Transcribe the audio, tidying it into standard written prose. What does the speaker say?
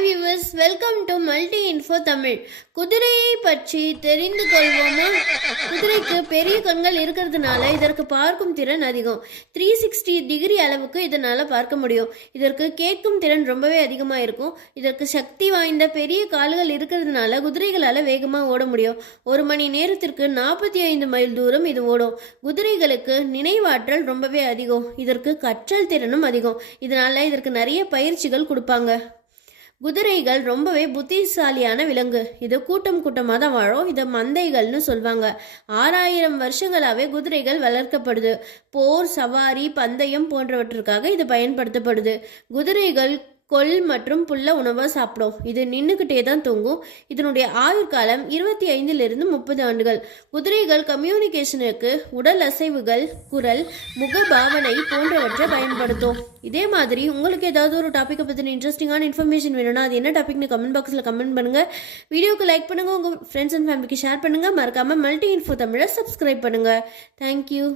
Hi viewers, welcome to multi info Tamil. குதிரையை பற்றி தெரிந்து கொள்வோமா? குதிரைக்கு பெரிய கண்கள் இருக்கிறதுனால இதற்கு பார்க்கும் திறன் அதிகம். 360 டிகிரி அளவுக்கு இதனால் பார்க்க முடியும். இதற்கு கேட்கும் திறன் ரொம்பவே அதிகமாக இருக்கும். இதற்கு சக்தி வாய்ந்த பெரிய கால்கள் இருக்கிறதுனால குதிரைகளால் வேகமாக ஓட முடியும். 1 மணி நேரத்திற்கு 45 மைல் தூரம் இது ஓடும். குதிரைகளுக்கு நினைவாற்றல் ரொம்பவே அதிகம். இதற்கு கற்றல் திறனும் அதிகம். இதனால் இதற்கு நிறைய பயிற்சிகள் கொடுப்பாங்க. குதிரைகள் ரொம்பவே புத்திசாலியான விலங்கு. இது கூட்டமாக தான் வாழும். இதை மந்தைகள்னு சொல்லுவாங்க. 6000 வருஷங்களாகவே குதிரைகள் வளர்க்கப்படுது. போர், சவாரி, பந்தயம் போன்றவற்றிற்காக இது பயன்படுத்தப்படுது. குதிரைகள் கொள் மற்றும் புல்ல உணவாக சாப்பிடும். இது நின்றுக்கிட்டே தான் தூங்கும். இதனுடைய ஆயுட்காலம் 25 30 ஆண்டுகள். குதிரைகள் கம்யூனிகேஷனுக்கு உடல் அசைவுகள், குரல், முக பாவனை போன்றவற்றை பயன்படுத்தும். இதே மாதிரி உங்களுக்கு ஏதாவது ஒரு டாப்பிக்கை பற்றின இன்ட்ரெஸ்டிங்கான இன்ஃபர்மேஷன் வேணும்னா அது என்ன டாபிக்னு கமெண்ட் பாக்ஸில் கமெண்ட் பண்ணுங்கள். வீடியோக்கு லைக் பண்ணுங்கள், உங்கள் ஃப்ரெண்ட்ஸ் அண்ட் ஃபேமிலிக்கு ஷேர் பண்ணுங்கள். மறக்காமல் மல்டி இன்ஃபோ தமிழை சப்ஸ்கிரைப் பண்ணுங்கள். தேங்க்யூ.